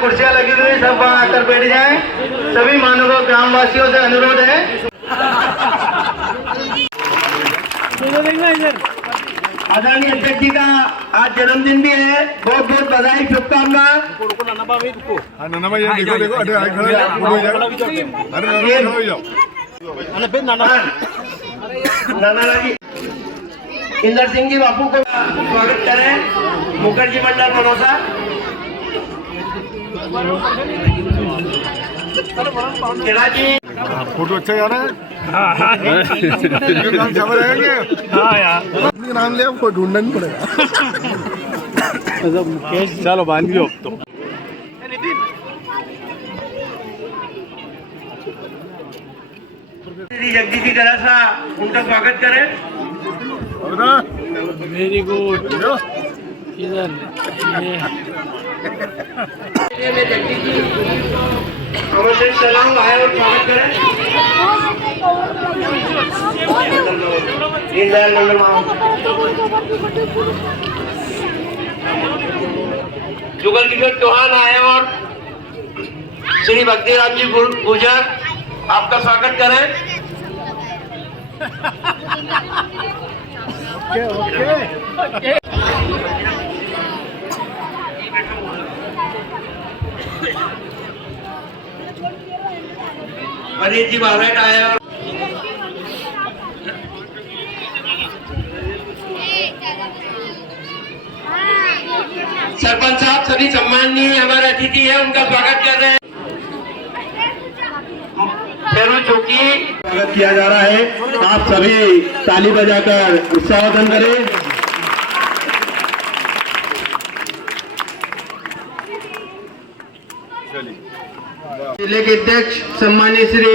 कुर्सियां लगी हुई, सब वहाँ आकर बैठ जाएं। सभी मानवों ग्रामवासियों से अनुरोध है। आदरणीय अध्यक्ष जी का आज जन्मदिन भी है, बहुत बहुत बधाई, शुभकामना। इंदर सिंह जी बापू को स्वागत करें। मुखर्जी मंडल मनोसा फोटो अच्छा जा रहा है। हाँ यार, नाम ले, आपको ढूंढना नहीं पड़ेगा। चलो बांध लो अब तो। जगदीश जी गरासा उनका स्वागत करें। Very good. इधर जगदीश जी अमरचंद सलाम आए और स्वागत करें। दीनदयाल मंडल जुगल किशोर चौहान आए और श्री भक्तिराम जी गुर्जर आपका स्वागत करें। ओके। अनिल जी बाहर आए और सरपंच साहब सभी सम्माननीय हमारे अतिथि है, उनका स्वागत कर रहे हैं। चौकी स्वागत किया जा रहा है, आप सभी ताली बजाकर उत्साहवर्धन करें। जिले के अध्यक्ष सम्मानित श्री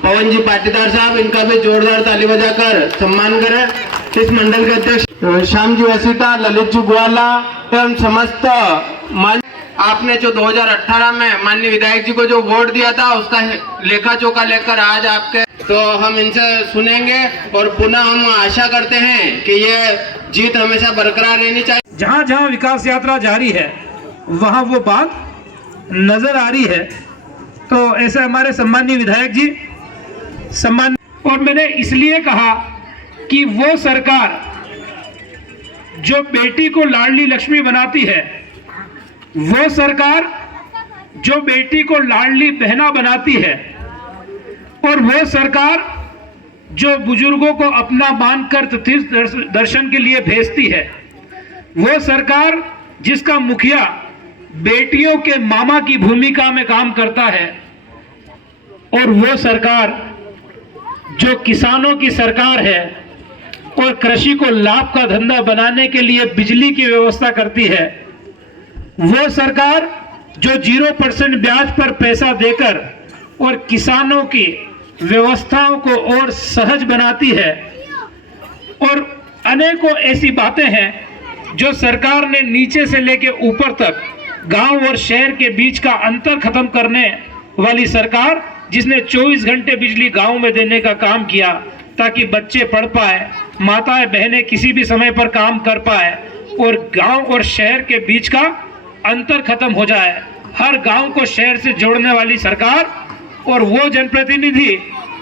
पवन जी पाटीदार साहब, इनका भी जोरदार ताली बजाकर सम्मान करें। इस मंडल के अध्यक्ष श्याम जी वसीटा, ललित जी ग्वाला एवं समस्त आपने जो 2018 में माननीय विधायक जी को जो वोट दिया था उसका लेखा जोखा लेकर आज आपके तो हम इनसे सुनेंगे और पुनः हम आशा करते हैं कि ये जीत हमेशा बरकरार रहनी चाहिए। जहां जहां विकास यात्रा जारी है वहां वो बात नजर आ रही है। तो ऐसे हमारे सम्मानीय विधायक जी सम्मान, और मैंने इसलिए कहा कि वो सरकार जो बेटी को लाडली लक्ष्मी बनाती है, वो सरकार जो बेटी को लाडली बहना बनाती है, और वो सरकार जो बुजुर्गों को अपना मानकर तीर्थ दर्शन के लिए भेजती है, वो सरकार जिसका मुखिया बेटियों के मामा की भूमिका में काम करता है, और वो सरकार जो किसानों की सरकार है और कृषि को लाभ का धंधा बनाने के लिए बिजली की व्यवस्था करती है, वो सरकार जो 0% ब्याज पर पैसा देकर और किसानों की व्यवस्थाओं को और सहज बनाती है, और अनेकों ऐसी बातें हैं जो सरकार ने नीचे से लेकर ऊपर तक गांव और शहर के बीच का अंतर खत्म करने वाली सरकार, जिसने 24 घंटे बिजली गांव में देने का काम किया ताकि बच्चे पढ़ पाए, माताएं बहनें किसी भी समय पर काम कर पाए और गांव और शहर के बीच का अंतर खत्म हो जाए। हर गांव को शहर से जोड़ने वाली सरकार, और वो जनप्रतिनिधि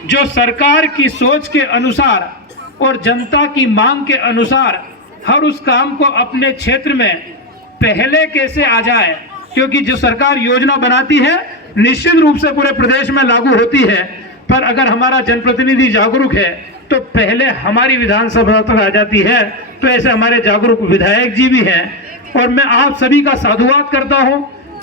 जो सरकार की सोच के अनुसार और जनता की मांग के अनुसार हर उस काम को अपने क्षेत्र में पहले कैसे आ जाए, क्योंकि जो सरकार योजना बनाती है निश्चित रूप से पूरे प्रदेश में लागू होती है, पर अगर हमारा जनप्रतिनिधि जागरूक है तो पहले हमारी विधानसभा तक आ जाती है। तो ऐसे हमारे जागरूक विधायक जी भी हैं, और मैं आप सभी का साधुवाद करता हूं,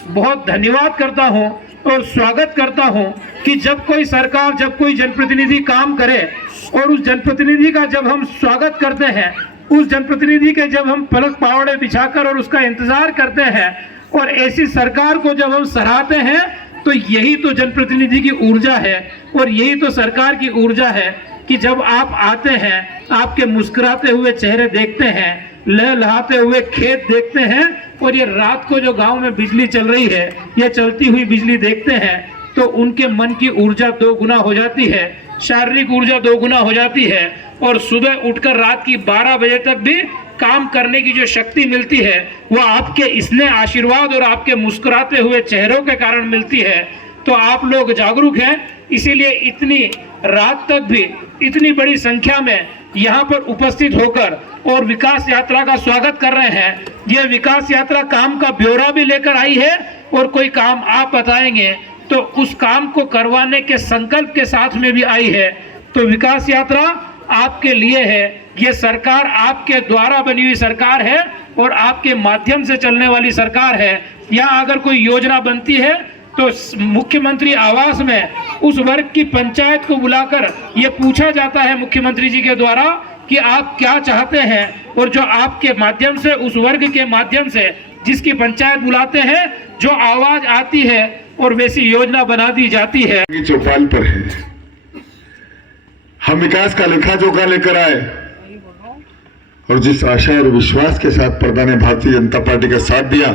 बहुत धन्यवाद करता हूं और स्वागत करता हूं कि जब कोई सरकार, जब कोई जनप्रतिनिधि काम करे और उस जनप्रतिनिधि का जब हम स्वागत करते हैं, उस जनप्रतिनिधि के जब हम पलक पावड़े बिछाकर और उसका इंतजार करते हैं और ऐसी सरकार को जब हम सराहते हैं, तो यही तो जनप्रतिनिधि की ऊर्जा है और यही तो सरकार की ऊर्जा है कि जब आप आते हैं, आपके मुस्कुराते हुए चेहरे देखते हैं, लहलहाते हुए खेत देखते हैं, और ये रात को जो गांव में बिजली चल रही है, ये चलती हुई बिजली देखते हैं, तो उनके मन की ऊर्जा 2 गुना हो जाती है, शारीरिक ऊर्जा 2 गुना हो जाती है, और सुबह उठकर रात की 12 बजे तक भी काम करने की जो शक्ति मिलती है वो आपके स्नेह आशीर्वाद और आपके मुस्कुराते हुए चेहरों के कारण मिलती है। तो आप लोग जागरूक हैं, इसीलिए इतनी रात तक भी इतनी बड़ी संख्या में यहाँ पर उपस्थित होकर और विकास यात्रा का स्वागत कर रहे हैं। यह विकास यात्रा काम का ब्यौरा भी लेकर आई है, और कोई काम आप बताएंगे तो उस काम को करवाने के संकल्प के साथ में भी आई है। तो विकास यात्रा आपके लिए है, ये सरकार आपके द्वारा बनी हुई सरकार है और आपके माध्यम से चलने वाली सरकार है। यहाँ अगर कोई योजना बनती है तो मुख्यमंत्री आवास में उस वर्ग की पंचायत को बुलाकर ये पूछा जाता है मुख्यमंत्री जी के द्वारा कि आप क्या चाहते हैं, और जो आपके माध्यम से, उस वर्ग के माध्यम से जिसकी पंचायत बुलाते हैं, जो आवाज आती है और वैसी योजना बना दी जाती है। चौपाल पर है, हम विकास का लेखा जोखा लेकर आए, और जिस आशा और विश्वास के साथ प्रधा ने भारतीय जनता पार्टी का साथ दिया,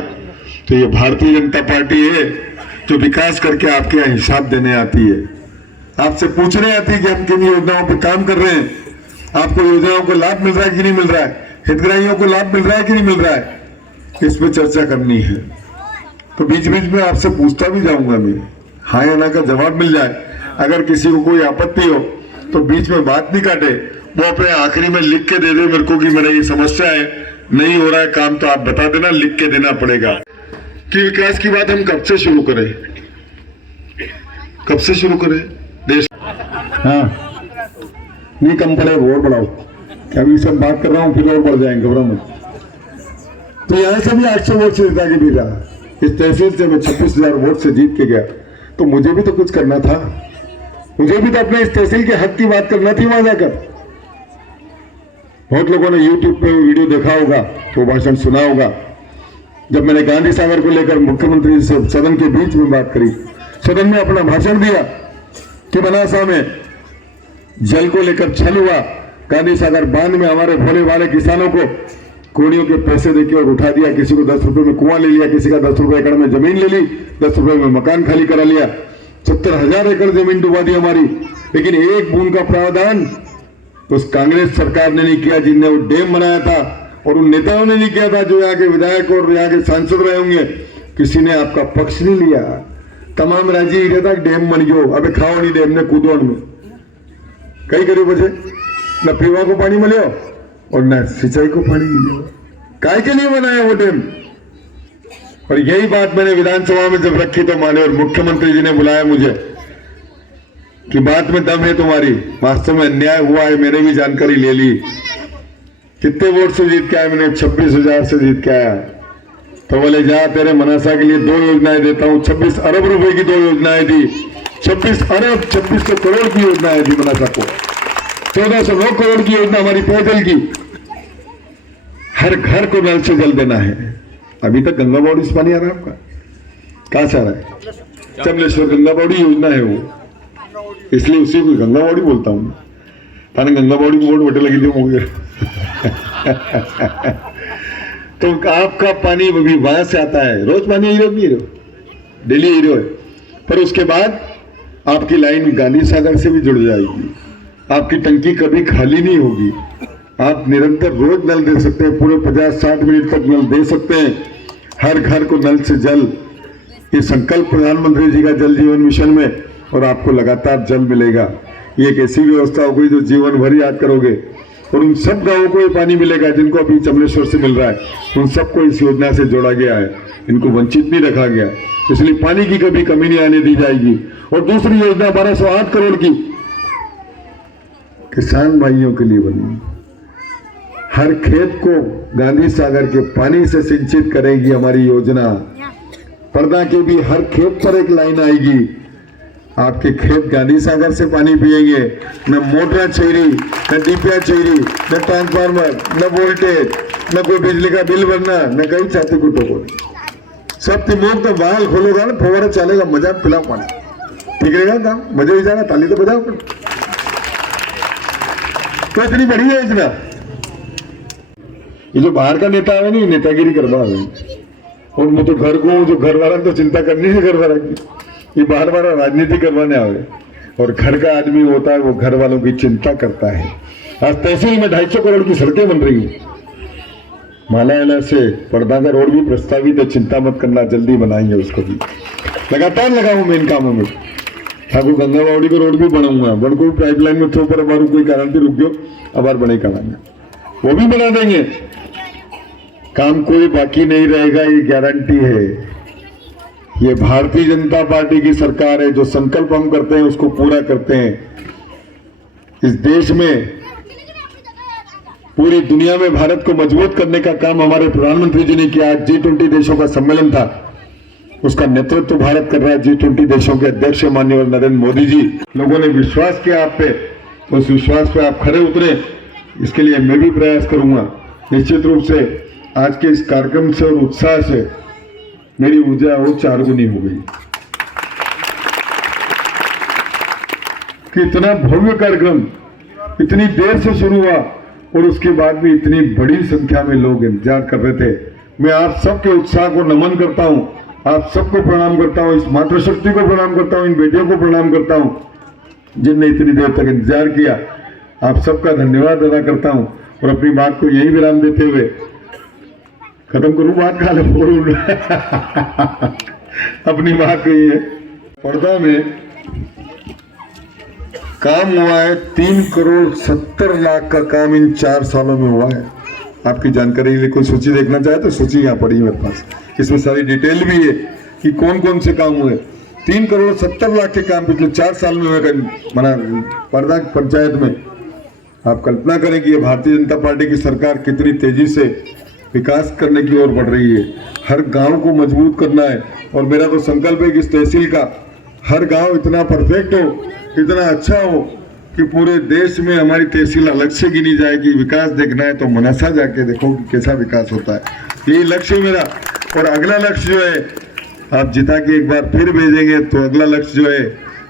तो ये भारतीय जनता पार्टी है जो विकास करके आपके यहाँ हिसाब देने आती है, आपसे पूछने आती है कि हम किन योजनाओं पर काम कर रहे हैं, आपको योजनाओं को लाभ मिल रहा है कि नहीं मिल रहा है, हितग्राहियों को लाभ मिल रहा है कि नहीं मिल रहा है, इस पर चर्चा करनी है। तो बीच बीच में आपसे पूछता भी जाऊंगा मैं, हाँ या ना का जवाब मिल जाए। अगर किसी को कोई आपत्ति हो तो बीच में बात नहीं काटे, वो अपने आखिरी में लिख के दे दे मेरे को कि मेरा ये समस्या है, नहीं हो रहा है काम, तो आप बता देना, लिख के देना पड़ेगा। कि विकास की बात हम कब से शुरू करें, कब से शुरू करें देश, हाँ नहीं कम पड़े वोट बढ़ाओ, अभी सब बात कर रहा हूँ फिर और बढ़ जाएंगे, घबरा मत। तो यहाँ से भी 800 वोट से जिता के भेजा, इस तहसील से मैं 26,000 वोट से जीत के गया, तो मुझे भी तो कुछ करना था, मुझे भी तो अपने इस तहसील के हक की बात करना थी वहां जाकर। बहुत लोगों ने YouTube पे वीडियो देखा होगा, वो भाषण सुना होगा, जब मैंने गांधी सागर को लेकर मुख्यमंत्री से सदन के बीच में बात करी, सदन में अपना भाषण दिया कि मनासा में जल को लेकर छल हुआ, गांधी सागर बांध में हमारे भोले वाले किसानों को कोड़ियों के पैसे देके और उठा दिया, किसी को 10 रुपए में कुआं ले लिया, किसी का 10 रुपए एकड़ में जमीन ले ली, 10 रुपए में मकान खाली करा लिया, 70,000 एकड़ जमीन डुबा दी हमारी। लेकिन एक बूंद का प्रावधान उस कांग्रेस सरकार ने नहीं किया जिनने वो डैम बनाया था, और उन नेताओं ने नहीं किया था जो यहाँ के विधायक और यहाँ के सांसद रहे होंगे। किसी ने आपका पक्ष नहीं लिया। तमाम राज्य ये कहता डैम बन गयो, अबे खाओ नहीं डैम ने कूदो में कई करो बचे, न पीवा को पानी मिले और न सिंचाई को पानी मिले। काय के लिए बनाया वो डैम? और यही बात मैंने विधानसभा में जब रखी तो माने और मुख्यमंत्री जी ने बुलाया मुझे कि बात में दम है तुम्हारी, वास्तव में अन्याय हुआ है, मैंने भी जानकारी ले ली। कितने वोट से जीत के आया? मैंने 26,000 से जीत के आया। तो बोले जा तेरे मनासा के लिए 2 योजनाएं देता हूं। 26 अरब रुपए की 2 योजनाएं दी, 2600 करोड़ की योजनाएं दी मनासा को, 1409 करोड़ की योजना हमारी पेयजल की, हर घर को नल से जल देना है। अभी तक गंगा बावड़ी से पानी आ रहा है आपका? कहां से आ रहा है? चमलेश्वर गंगा बावड़ी योजना है वो, इसलिए उसी को गंगा बावड़ी बोलता हूं। थाने गंगा बावड़ी को वोट बटे लगी थी हो गया। तो आपका पानी भी वहां से आता है, रोज पानी हीरो नहीं हीरो, डेली हीरो है। पर उसके बाद आपकी लाइन गांधी सागर से भी जुड़ जाएगी, आपकी टंकी कभी खाली नहीं होगी, आप निरंतर रोज नल दे सकते हैं, पूरे 50-60 मिनट तक नल दे सकते हैं, हर घर को नल से जल। ये संकल्प प्रधानमंत्री जी का जल जीवन मिशन में, और आपको लगातार जल मिलेगा। ये एक ऐसी व्यवस्था हो गई जो जीवन भर याद करोगे। और उन सब गांवों को ये पानी मिलेगा जिनको अभी चमलेश्वर से मिल रहा है, उन सबको इस योजना से जोड़ा गया है, इनको वंचित नहीं रखा गया, इसलिए पानी की कभी कमी नहीं आने दी जाएगी। और दूसरी योजना 1208 करोड़ की किसान भाइयों के लिए बनी, हर खेत को गांधी सागर के पानी से सिंचित करेगी हमारी योजना। पर्दा के भी हर खेत पर एक लाइन आएगी, आपके खेत गांधी सागर से पानी पिएंगे, न मोटर चाहिए, न डीपीआर चाहिए, न ट्रांसफार्मर, न वोल्टेज, न कोई बिजली का बिल भरना, न कहीं छाती को टोको। सब तिमोक तो बाल खोलेगा ना, फवारा चलेगा, मजा पिला पानी, ठीक रहेगा काम, मजा ही जाएगा, ताली तो बजाओ। तो इतनी बड़ी है इतना, ये जो बाहर का नेता है नहीं, नेतागिरी करवा रहे हैं। और मैं तो घर को, जो घर वाला तो चिंता करनी है घर वाला की, ये बाहर वाला राजनीति करवाने आवे, और घर का आदमी होता है वो घर वालों की चिंता करता है। आज तहसील में 250 करोड़ की सड़कें बन रही हैं, मालायाला से पर्दा का रोड भी प्रस्तावित है, चिंता मत करना, जल्दी बनाएंगे उसको भी। लगातार लगा हूं मैं इन कामों में। ठाकुर गंगा बावड़ी का रोड भी बनाऊंगा, बड़को पाइपलाइन में थोड़ा पर हमारू कोई कारण थी रुक गयो, अब बने कराएंगे, वो भी बना देंगे। काम कोई बाकी नहीं रहेगा, ये गारंटी है। ये भारतीय जनता पार्टी की सरकार है, जो संकल्प हम करते हैं उसको पूरा करते हैं। इस देश में, पूरी दुनिया में भारत को मजबूत करने का काम हमारे प्रधानमंत्री जी ने किया। G20 देशों का सम्मेलन था, उसका नेतृत्व भारत कर रहा है। G20 देशों के अध्यक्ष माननीय नरेंद्र मोदी जी, लोगों ने विश्वास किया आप पे, तो उस विश्वास पे आप खरे उतरे। इसके लिए मैं भी प्रयास करूंगा। निश्चित रूप से आज के इस कार्यक्रम से और उत्साह से मेरी ऊर्जा और 4 गुनी हो गई कि इतना भव्य कार्यक्रम इतनी देर से शुरू हुआ और उसके बाद भी इतनी बड़ी संख्या में लोग इंतजार कर रहे थे। मैं आप सबके उत्साह को नमन करता हूं, आप सबको प्रणाम करता हूं, इस मातृशक्ति को प्रणाम करता हूं, इन बेटियों को प्रणाम करता हूं जिनने इतनी देर तक इंतजार किया। आप सबका धन्यवाद अदा करता हूं और अपनी बात को यही विराम देते हुए खत्म करूं बात, खा ले अपनी बात को। ये पर्दा में काम हुआ है, 3,70,00,000 का काम इन 4 सालों में हुआ है। आपकी जानकारी के लिए कोई सूची देखना चाहे तो सूची यहाँ पड़ी है मेरे पास, इसमें सारी डिटेल भी है कि कौन कौन से काम हुए। 3,70,00,000 के काम पिछले 4 साल में हुए मना पर्दा पंचायत में। आप कल्पना करें कि ये भारतीय जनता पार्टी की सरकार कितनी तेजी से विकास करने की ओर बढ़ रही है। हर गांव को मजबूत करना है और मेरा तो संकल्प है कि इस तहसील का हर गांव इतना परफेक्ट हो, इतना अच्छा हो कि पूरे देश में हमारी तहसील अलग से गिनी जाएगी। विकास देखना है तो मनासा जाके देखो कि कैसा विकास होता है। यही लक्ष्य है मेरा। और अगला लक्ष्य जो है आप जिता के एक बार फिर भेजेंगे तो अगला लक्ष्य जो है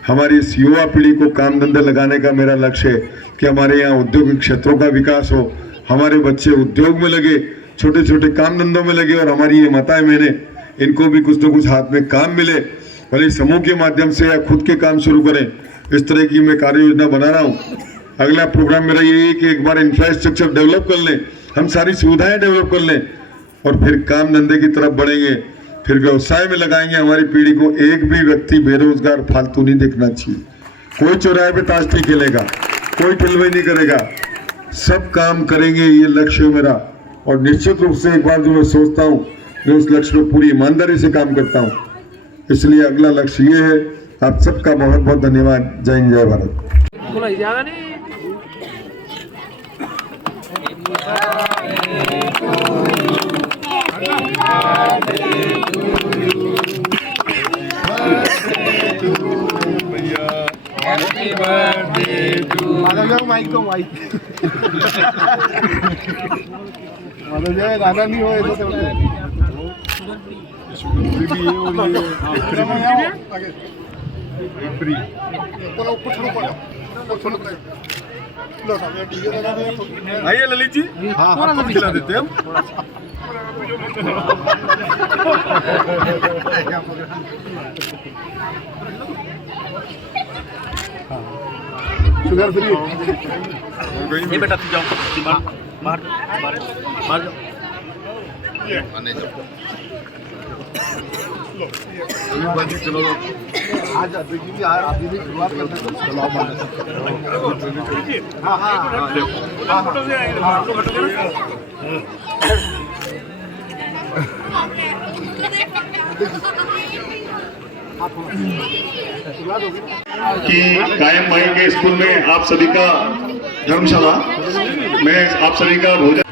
हमारी इस युवा पीढ़ी को काम धंधे लगाने का मेरा लक्ष्य है कि हमारे यहाँ औद्योगिक क्षेत्रों का विकास हो, हमारे बच्चे उद्योग में लगे, छोटे छोटे काम धंधों में लगे और हमारी ये माताएं बहनें इनको भी कुछ न कुछ हाथ में काम मिले, भले समूह के माध्यम से या खुद के काम शुरू करें। इस तरह की मैं कार्य योजना बना रहा हूँ। अगला प्रोग्राम मेरा ये है कि एक बार इंफ्रास्ट्रक्चर डेवलप कर लें, हम सारी सुविधाएं डेवलप कर लें और फिर काम धंधे की तरफ बढ़ेंगे, फिर व्यवसाय में लगाएंगे। हमारी पीढ़ी को एक भी व्यक्ति बेरोजगार फालतू नहीं देखना चाहिए। कोई चौराहे पे ताश नहीं खेलेगा, कोई टिलवाई नहीं करेगा, सब काम करेंगे, ये लक्ष्य है मेरा। और निश्चित रूप से एक बार जो मैं सोचता हूँ मैं उस लक्ष्य में पूरी ईमानदारी से काम करता हूँ। इसलिए अगला लक्ष्य ये है। आप सबका बहुत बहुत धन्यवाद। जय हिंद, जय भारत। गाना नहीं हो आइए ललित जी, हाँ खिला देते हैं हम। शुगर फ्री ये बेटा तू जाओ मार मार मार जाओ। आज देखिए आप भी शुरुआत करते हैं। हाँ हाँ कि कायम भाई के स्कूल में आप सभी का धर्मशाला में आप सभी का भोजन